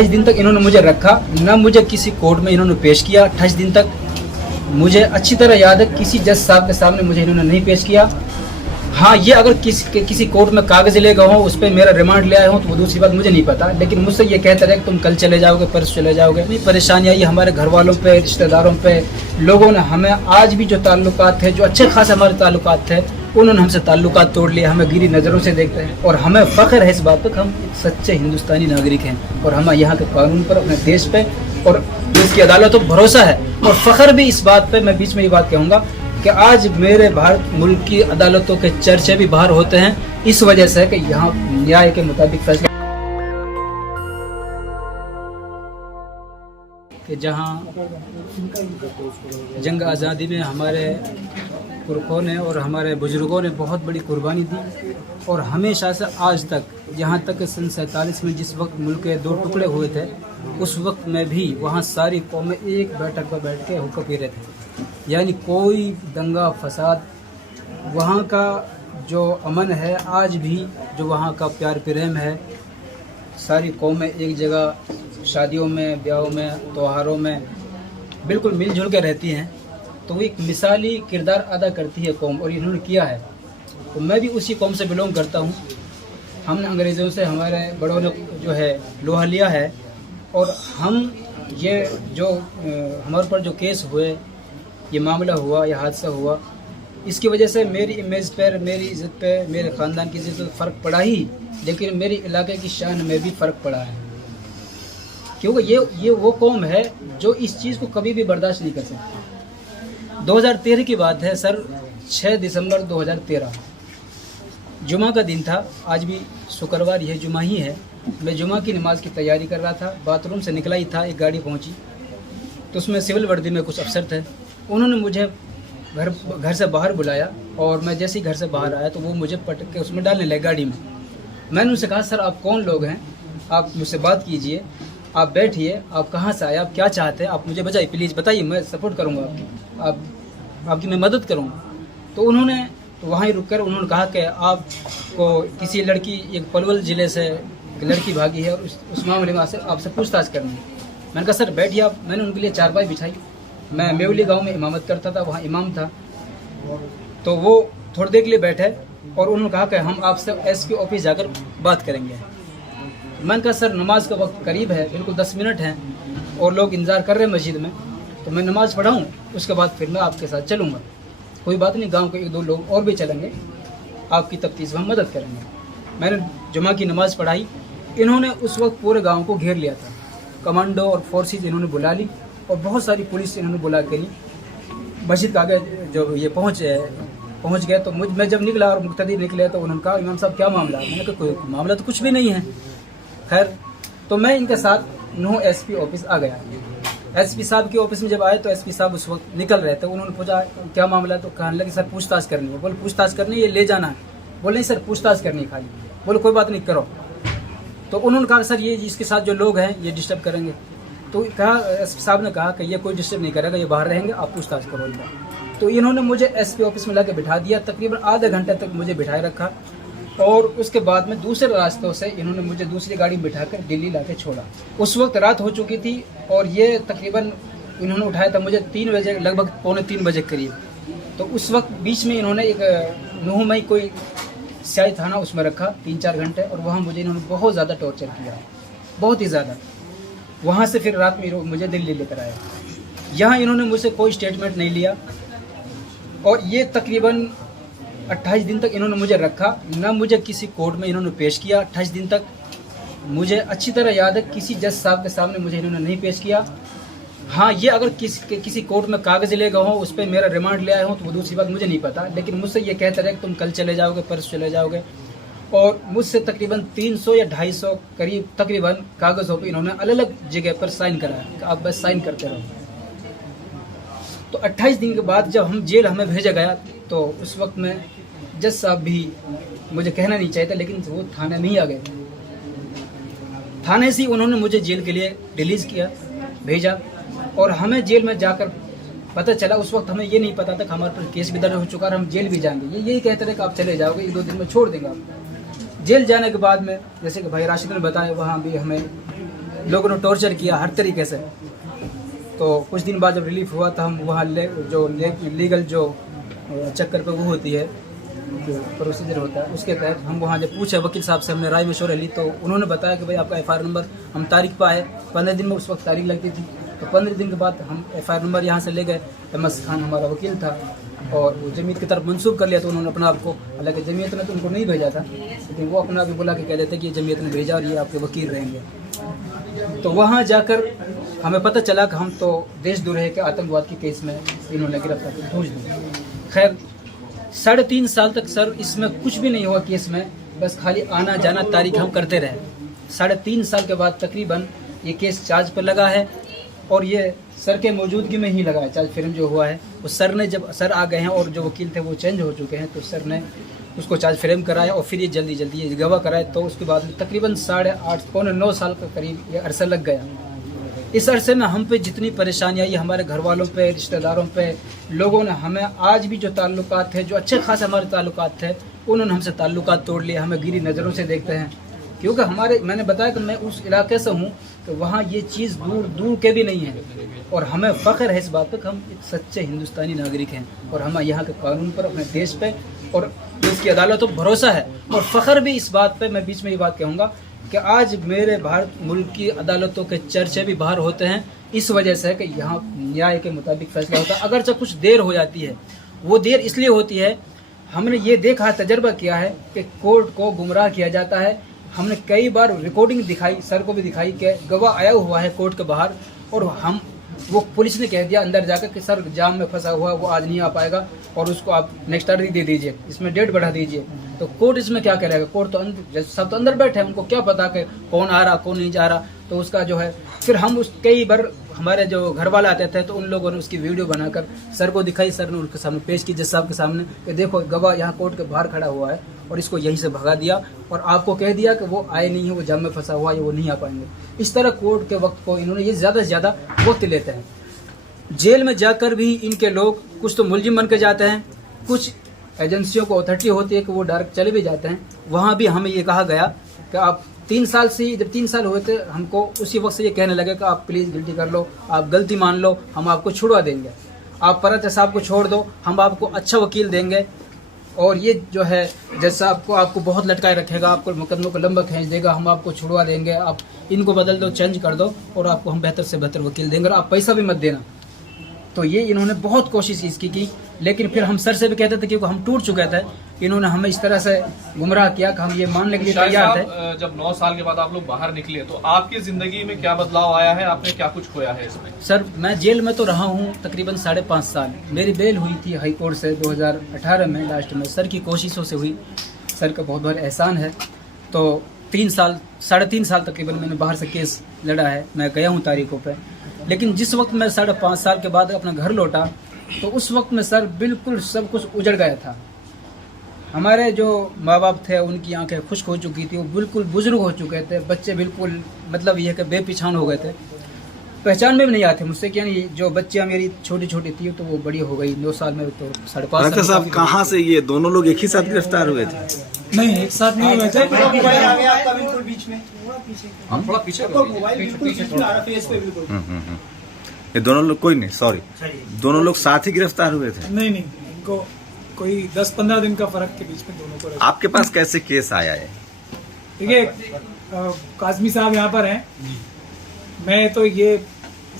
28 दिन तक इन्होंने मुझे रखा, न मुझे किसी कोर्ट में इन्होंने पेश किया। 28 दिन तक मुझे अच्छी तरह याद है, किसी जज साहब के सामने मुझे इन्होंने नहीं पेश किया। हाँ, ये अगर किसी कोर्ट में कागज ले गए हो, उस पर मेरा रिमांड ले आए हो, तो वो दूसरी बात मुझे नहीं पता। लेकिन मुझसे ये कहते रहे कि तुम कल चले जाओगे, परसों चले जाओगे। इतनी परेशानी आई हमारे घर वालों पे, रिश्तेदारों पे। लोगों ने हमें आज भी जो ताल्लुकात थे, जो अच्छे खासे हमारे ताल्लुकात थे, उन्होंने हमसे ताल्लुकात तोड़ लिए। हमें गिरी नज़रों से देखते हैं और हमें फ़ख्र है इस बात पर कि हम सच्चे हिंदुस्तानी नागरिक हैं और हमें यहाँ के कानून पर, अपने देश पे और देश की अदालतों पर भरोसा है। और फ़ख्र भी इस बात पे, मैं बीच में ये बात कहूँगा कि आज मेरे भारत मुल्क की अदालतों के चर्चे भी बाहर होते हैं इस वजह से कि यहाँ न्याय के मुताबिक फैसला, कि जहाँ जंग आज़ादी में हमारे पुरखों ने और हमारे बुजुर्गों ने बहुत बड़ी कुर्बानी दी और हमेशा से आज तक, यहाँ तक कि सन 47 में जिस वक्त मुल्क के 2 टुकड़े हुए थे, उस वक्त में भी वहाँ सारी कौमें एक बैठक पर बैठ के हुक्का पी रहे थे। यानी कोई दंगा फसाद, वहाँ का जो अमन है आज भी, जो वहाँ का प्यार प्रेम है, सारी कौमें एक जगह शादियों में, ब्याहों में, त्योहारों में बिल्कुल मिलजुल के रहती हैं। तो वो एक मिसाली किरदार अदा करती है कौम, और इन्होंने किया है। तो मैं भी उसी कौम से बिलोंग करता हूँ। हमने अंग्रेज़ों से, हमारे बड़ों ने जो है लोहा लिया है, और हम ये जो हमारे ऊपर जो केस हुए, ये मामला हुआ, ये हादसा हुआ, इसकी वजह से मेरी इमेज पर, मेरी इज़्ज़त पे, मेरे ख़ानदान की इज़्ज़त पर फ़र्क पड़ा ही, लेकिन मेरी इलाके की शान में भी फ़र्क पड़ा है। क्योंकि ये वो कौम है जो इस चीज़ को कभी भी बर्दाश्त नहीं कर सकती। 2013 की बात है सर, 6 दिसंबर 2013 जुमा का दिन था। आज भी शुक्रवार, यह जुमा ही है। मैं जुमा की नमाज़ की तैयारी कर रहा था, बाथरूम से निकला ही था, एक गाड़ी पहुंची तो उसमें सिविल वर्दी में कुछ अफसर थे। उन्होंने मुझे घर से बाहर बुलाया और मैं जैसे ही घर से बाहर आया तो वो मुझे पटक के उसमें डालने लगे गाड़ी में। मैंने उनसे कहा, सर आप कौन लोग हैं, आप मुझसे बात कीजिए, आप बैठिए, आप कहाँ से आए, आप क्या चाहते हैं, आप मुझे बताइए, प्लीज़ बताइए, मैं सपोर्ट करूँगा आपकी मैं मदद करूँगा। तो उन्होंने वहाँ ही रुक कर उन्होंने कहा कि आपको किसी लड़की, एक पलवल ज़िले से एक लड़की भागी है और उस मामले में आपसे पूछताछ करनी है। मैंने कहा सर बैठिए आप। मैंने उनके लिए चारपाई बिछाई। मैं मेवली गांव में इमामत करता था, वहाँ इमाम था। तो वो थोड़ी देर के लिए बैठे और उन्होंने कहा कि हम आपसे एसपी ऑफिस जाकर बात करेंगे। मैंने कहा सर नमाज का वक्त करीब है, बिल्कुल 10 मिनट हैं और लोग इंतज़ार कर रहे हैं मस्जिद में, तो मैं नमाज़ पढ़ाऊँ, उसके बाद फिर मैं आपके साथ चलूँगा। कोई बात नहीं, गांव के 1-2 लोग और भी चलेंगे, आपकी तफ्तीश में हम मदद करेंगे। मैंने जुमा की नमाज़ पढ़ाई। इन्होंने उस वक्त पूरे गांव को घेर लिया था। कमांडो और फोर्सेस इन्होंने बुला ली और बहुत सारी पुलिस इन्होंने बुला के ली। मस्जिद के आगे जब ये पहुँच गए तो मैं जब निकला और मुक्तदी निकले तो उन्होंने कहा, इमाम साहब क्या मामला? मैंने कहा कोई मामला तो कुछ भी नहीं है। खैर, तो मैं इनके साथ नूह एसपी ऑफिस आ गया। एसपी साहब के ऑफिस में जब आए तो एसपी साहब उस वक्त निकल रहे थे। उन्होंने पूछा क्या मामला, तो कहने लगे सर पूछताछ करनी है। बोले पूछताछ करनी, ये ले जाना है? बोले नहीं सर पूछताछ करनी खाली। बोले कोई बात नहीं, करो। तो उन्होंने कहा सर ये इसके साथ जो लोग हैं ये डिस्टर्ब करेंगे। तो कहा, एसपी साहब ने कहा कि ये कोई डिस्टर्ब नहीं करेगा, ये बाहर रहेंगे, आप पूछताछ करो इनका। तो इन्होंने मुझे एसपी ऑफिस में लाके बिठा दिया। तकरीबन आधे घंटे तक मुझे बिठाए रखा और उसके बाद में दूसरे रास्तों से इन्होंने मुझे दूसरी गाड़ी में बिठाकर दिल्ली लाके छोड़ा। उस वक्त रात हो चुकी थी और ये तकरीबन इन्होंने उठाया था मुझे 3 बजे, लगभग 2:45 बजे करीब। तो उस वक्त बीच में इन्होंने एक नूह में कोई स्याही थाना उसमें रखा 3-4 घंटे, और वहाँ मुझे इन्होंने बहुत ज़्यादा टॉर्चर किया, बहुत ही ज़्यादा। वहाँ से फिर रात में मुझे दिल्ली लेकर आया। यहाँ इन्होंने मुझसे कोई स्टेटमेंट नहीं लिया और ये तकरीबन 28 दिन तक इन्होंने मुझे रखा, न मुझे किसी कोर्ट में इन्होंने पेश किया। 28 दिन तक मुझे अच्छी तरह याद है, किसी जज साहब के सामने मुझे इन्होंने नहीं पेश किया। हाँ, ये अगर किसी कोर्ट में कागज़ ले गए हो, उस पर मेरा रिमांड ले आए हो, तो वो दूसरी बात मुझे नहीं पता। लेकिन मुझसे ये कहते रहे कि तुम कल चले जाओगे, परसों चले जाओगे, और मुझसे तकरीबन 300 या 250 करीब तकरीबन कागज़ों पर इन्होंने अलग अलग जगह पर साइन कराया कि आप बस साइन करते रहो। तो 28 दिन के बाद जब हम जेल हमें भेजा गया तो उस वक्त में जज साहब भी, मुझे कहना नहीं चाहिए था, लेकिन वो थाने में ही आ गए। थाने से उन्होंने मुझे जेल के लिए रिलीज़ किया, भेजा। और हमें जेल में जाकर पता चला, उस वक्त हमें ये नहीं पता था कि हमारे पर केस भी दर्ज हो चुका है, हम जेल भी जाएंगे। ये यही कहते थे कि आप चले जाओगे, 1-2 दिन में छोड़ देंगे आपको। जेल जाने के बाद में, जैसे कि भाई राशिद ने बताया, वहाँ भी हमें लोगों ने टॉर्चर किया हर तरीके से। तो कुछ दिन बाद जब रिलीफ हुआ तो हम वहाँ लीगल जो चक्कर पे वो होती है, जो प्रोसीजर होता है, उसके तहत हम वहाँ जब पूछे वकील साहब से, हमने राय मशवरा ली, तो उन्होंने बताया कि भाई आपका FIR नंबर हम तारीख पर आए, 15 दिन में उस वक्त तारीख लगती थी। तो 15 दिन के बाद हम FIR नंबर यहाँ से ले गए। MS खान हमारा वकील था और वो जमीयत की तरफ मंसूब कर लिया था उन्होंने अपना आपको, हालांकि जमीयत ने तो उनको नहीं भेजा था, लेकिन वो अपना भी बुला के कह देते कि ये जमीयत ने भेजा और ये आपके वकील रहेंगे। तो वहाँ जाकर हमें पता चला कि हम तो देशद्रोह के आतंकवाद के केस में इन्होंने गिरफ्तार कर भेज दिया। खैर 3.5 साल तक सर इसमें कुछ भी नहीं हुआ केस में, बस खाली आना जाना तारीख हम करते रहे। 3.5 साल के बाद तकरीबन ये केस चार्ज पर लगा है और ये सर के मौजूदगी में ही लगा है। चार्ज फ्रेम जो हुआ है वो सर ने, जब सर आ गए हैं और जो वकील थे वो चेंज हो चुके हैं, तो सर ने उसको चार्ज फ्रेम कराया और फिर ये जल्दी ये गवाह कराए। तो उसके बाद तकरीबन 8.5 पौने 9 साल के करीब ये अरसा लग गया। इस अरसे में हम पे जितनी परेशानी आई, हमारे घर वालों पे, रिश्तेदारों पे, लोगों ने हमें आज भी जो ताल्लुकात थे, जो अच्छे खासे हमारे ताल्लुकात थे, उन्होंने हमसे ताल्लुकात तोड़ लिए, हमें गिरी नज़रों से देखते हैं। क्योंकि मैंने बताया कि मैं उस इलाके से हूँ तो वहाँ ये चीज़ दूर दूर के भी नहीं है और हमें फ़ख्र है इस बात पर कि हम एक सच्चे हिंदुस्तानी नागरिक हैं और हमें यहाँ के कानून पर, अपने देश पे और देश की अदालतों पर भरोसा है। और फ़ख्र भी इस बात पे, मैं बीच में ये बात कहूँगा कि आज मेरे भारत मुल्क की अदालतों के चर्चे भी बाहर होते हैं इस वजह से कि यहाँ न्याय के मुताबिक फैसला होता है। अगरचे कुछ देर हो जाती है, वो देर इसलिए होती है, हमने ये देखा, तजर्बा किया है कि कोर्ट को गुमराह किया जाता है। हमने कई बार रिकॉर्डिंग दिखाई, सर को भी दिखाई कि गवाह आया हुआ है कोर्ट के बाहर और वो पुलिस ने कह दिया अंदर जाकर कि सर जाम में फंसा हुआ, वो आज नहीं आ पाएगा और उसको आप नेक्स्ट तारीख दे दीजिए, इसमें डेट बढ़ा दीजिए। तो कोर्ट इसमें क्या करेगा? कोर्ट तो सब तो अंदर बैठे हैं, उनको क्या पता कि कौन आ रहा कौन नहीं जा रहा। तो उसका जो है फिर हम उस कई बार हमारे जो घर वाले आते थे तो उन लोगों ने उसकी वीडियो बनाकर सर को दिखाई, सर ने उनके सामने पेश की, जज साहब के सामने, कि देखो गवाह यहाँ कोर्ट के बाहर खड़ा हुआ है और इसको यहीं से भगा दिया और आपको कह दिया कि वो आए नहीं है, वो जाम में फंसा हुआ है, वो नहीं आ पाएंगे। इस तरह कोर्ट के वक्त को इन्होंने ये ज़्यादा से ज़्यादा वक्त लेते हैं। जेल में जाकर भी इनके लोग कुछ तो मुलजिम बन के जाते हैं, कुछ एजेंसियों को अथॉरिटी होती है कि वो डायरेक्ट चले भी जाते हैं। वहाँ भी हमें ये कहा गया कि आप 3 साल से, जब 3 साल हुए थे हमको, उसी वक्त से ये कहने लगे कि आप प्लीज़ गिल्टी कर लो, आप गलती मान लो, हम आपको छुड़वा देंगे, आप परत साहब को छोड़ दो, हम आपको अच्छा वकील देंगे और ये जो है जज साहब को आपको बहुत लटकाए रखेगा, आपको मुकदमों को लंबा खींच देगा, हम आपको छुड़वा देंगे, आप इनको बदल दो, चेंज कर दो और आपको हम बेहतर से बेहतर वकील देंगे और आप पैसा भी मत देना। तो ये इन्होंने बहुत कोशिश इसकी की, लेकिन फिर हम सर से भी कहते थे क्योंकि हम टूट चुके थे। इन्होंने हमें इस तरह से गुमराह किया कि हम ये मानने के लिए तैयार थे। जब 9 साल के बाद आप लोग बाहर निकले तो आपकी जिंदगी में क्या बदलाव आया है? आपने क्या कुछ खोया है इसमें? सर मैं जेल में तो रहा हूँ तकरीबन 5.5 साल। मेरी बेल हुई थी हाई कोर्ट से 2018 में, लास्ट में सर की कोशिशों से हुई। सर का बहुत बहुत एहसान है। तो 3.5 साल तकरीबन मैंने बाहर से केस लड़ा है, मैं गया हूँ तारीखों पर। लेकिन जिस वक्त मैं 5.5 साल के बाद अपना घर लौटा तो उस वक्त में सर बिल्कुल सब कुछ उजड़ गया था। हमारे जो माँ बाप थे उनकी आंखें खुश्क हो चुकी थी, वो बिल्कुल बुजुर्ग हो चुके थे, बच्चे बिल्कुल मतलब ये कि बेपहचान हो गए थे, पहचान में भी नहीं आते मुझसे। क्या नहीं, जो बच्चियाँ मेरी छोटी छोटी थी तो वो बड़ी हो गई 9 साल में, तो 5.5 साल। साहब कहाँ से ये दोनों लोग एक ही साथ गिरफ्तार हुए थे? नहीं, एक साथ नहीं हुए थे। हम थोड़ा पीछे ये दोनों लोग, कोई नहीं, सॉरी, दोनों लोग साथ ही गिरफ्तार हुए थे? नहीं, इनको कोई 10-15 दिन का फर्क के बीच में दोनों को। आपके पास कैसे केस आया है? देखिए, काजमी साहब यहाँ पर हैं, मैं तो ये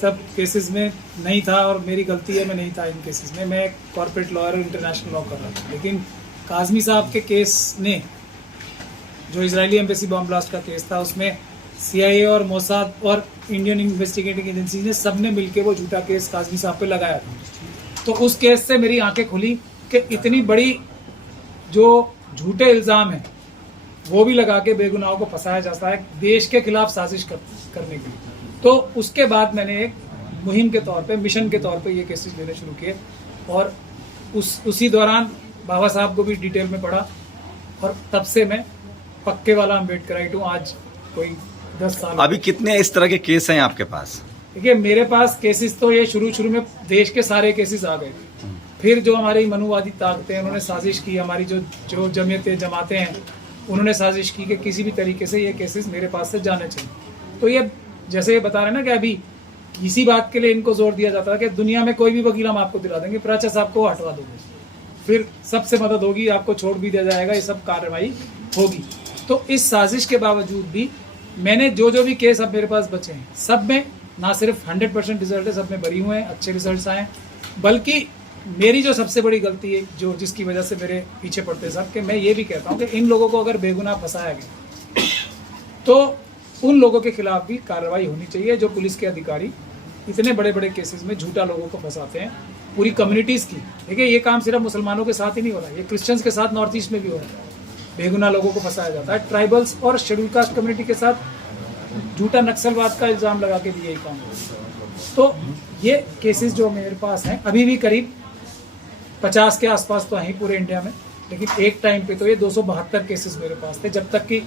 सब केसेस में नहीं था और मेरी गलती है, मैं नहीं था इन केसेस में। मैं कॉर्पोरेट लॉयर और इंटरनेशनल लॉ कर रहा था। लेकिन काजमी साहब के केस ने, जो इजरायली एम्बेसी बॉम्ब ब्लास्ट का केस था, उसमें CIA और मोसाद और इंडियन इन्वेस्टिगेटिंग एजेंसी ने सबने मिलकर वो झूठा केस काजमी साहब पे लगाया था। तो उस केस से मेरी आंखें खुली कि इतनी बड़ी जो झूठे इल्ज़ाम हैं वो भी लगा के बेगुनाहों को फंसाया जाता है देश के खिलाफ साजिश करने के लिए। तो उसके बाद मैंने एक मुहिम के तौर पे, मिशन के तौर पे ये केसेस लेने शुरू किए और उसी दौरान बाबा साहब को भी डिटेल में पढ़ा और तब से मैं पक्के वाला अम्बेडकराइट हूँ। आज कोई 10 साल। अभी कितने इस तरह के केस हैं आपके पास? देखिए, मेरे पास केसेस तो ये शुरू में देश के सारे केसेस आ गए। फिर जो हमारी मनुवादी ताकतें हैं उन्होंने साजिश की, हमारी जो जमीयतें जमातें हैं उन्होंने साजिश की कि किसी भी तरीके से ये केसेस मेरे पास से जाने चाहिए। तो ये जैसे ये बता रहे हैं ना कि अभी किसी बात के लिए इनको जोर दिया जाता है कि दुनिया में कोई भी वकील हम आपको दिला देंगे, प्राचा साहब को हटवा दोगे, फिर सबसे मदद होगी, आपको छोड़ भी दिया जाएगा, ये सब कार्रवाई होगी। तो इस साजिश के बावजूद भी मैंने जो भी केस अब मेरे पास बचे हैं, सब में ना सिर्फ 100% रिजल्ट है, सब में बरी हुए हैं, अच्छे रिजल्ट्स आए, बल्कि मेरी जो सबसे बड़ी गलती है, जो जिसकी वजह से मेरे पीछे पड़ते सब, कि मैं ये भी कहता हूँ कि इन लोगों को अगर बेगुनाह फंसाया गया तो उन लोगों के खिलाफ भी कार्रवाई होनी चाहिए जो पुलिस के अधिकारी इतने बड़े बड़े केसेस में झूठा लोगों को फंसाते हैं, पूरी कम्युनिटीज़ की। देखिए ये काम सिर्फ मुसलमानों के साथ ही नहीं हो रहा है, ये क्रिश्चियंस के साथ नॉर्थ ईस्ट में भी हो रहा है, बेगुनाह लोगों को फंसाया जाता है। ट्राइबल्स और शेड्यूल कास्ट कम्युनिटी के साथ झूठा नक्सलवाद का इल्ज़ाम लगा के भी यही काम हो रहा है। तो ये केसेस जो मेरे पास हैं अभी भी करीब 50 के आसपास तो हैं पूरे इंडिया में, लेकिन एक टाइम पे तो ये 272 केसेस मेरे पास थे, जब तक कि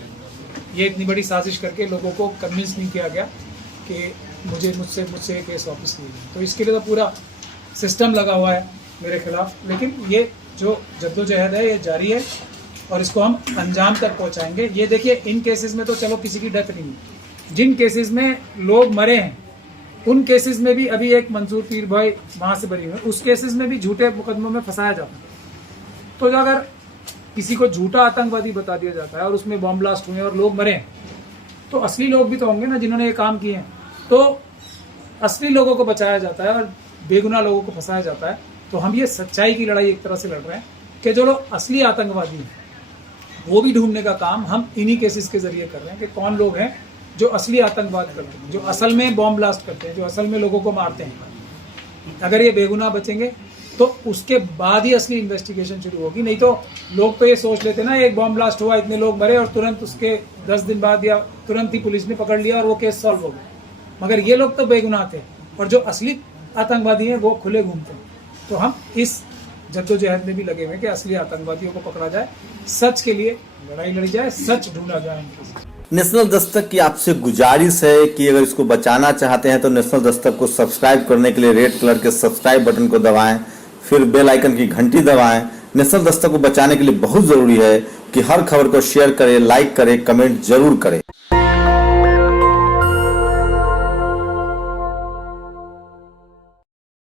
ये इतनी बड़ी साजिश करके लोगों को कन्विंस नहीं किया गया कि मुझसे ये केस वापस लिए गए। तो इसके लिए तो पूरा सिस्टम लगा हुआ है मेरे खिलाफ, लेकिन ये जो जद्दोजहद है ये जारी है और इसको हम अंजाम तक पहुंचाएंगे। ये देखिए इन केसेस में तो चलो किसी की डेथ नहीं हुई, जिन केसेस में लोग मरे हैं उन केसेस में भी अभी एक मंसूर पीर भाई वहाँ से बरी हुए, उस केसेस में भी झूठे मुकदमों में फंसाया जाता है। तो अगर किसी को झूठा आतंकवादी बता दिया जाता है और उसमें बॉम्ब ब्लास्ट हुए और लोग मरे हैं, तो असली लोग भी तो होंगे ना जिन्होंने ये काम किए हैं। तो असली लोगों को बचाया जाता है और बेगुनाह लोगों को फंसाया जाता है। तो हम ये सच्चाई की लड़ाई एक तरह से लड़ रहे हैं कि जो लोग असली आतंकवादी हैं वो भी ढूंढने का काम हम इन्हीं केसेस के जरिए कर रहे हैं कि कौन लोग हैं जो असली आतंकवाद करते हैं, जो असल में बॉम्ब ब्लास्ट करते हैं, जो असल में लोगों को मारते हैं। अगर ये बेगुनाह बचेंगे तो उसके बाद ही असली इन्वेस्टिगेशन शुरू होगी। नहीं तो लोग तो ये सोच लेते ना एक बॉम्ब ब्लास्ट हुआ, इतने लोग मरे और तुरंत उसके 10 दिन बाद या तुरंत ही पुलिस ने पकड़ लिया और वो केस सॉल्व हो गया। मगर ये लोग तो बेगुनाह थे और जो असली आतंकवादी हैं वो खुले घूमते हैं। तो हम इस जद्दोजहद में भी लगे हुए हैं कि असली आतंकवादियों को पकड़ा जाए, सच के लिए लड़ाई लड़ी जाए, सच ढूंढा जाए। नेशनल दस्तक की आपसे गुजारिश है कि अगर इसको बचाना चाहते हैं तो नेशनल दस्तक को सब्सक्राइब करने के लिए रेड कलर के सब्सक्राइब बटन को दबाएं, फिर बेल आइकन की घंटी दबाएं। नेशनल दस्तक को बचाने के लिए बहुत जरूरी है कि हर खबर को शेयर करें, लाइक करें, कमेंट जरूर करें।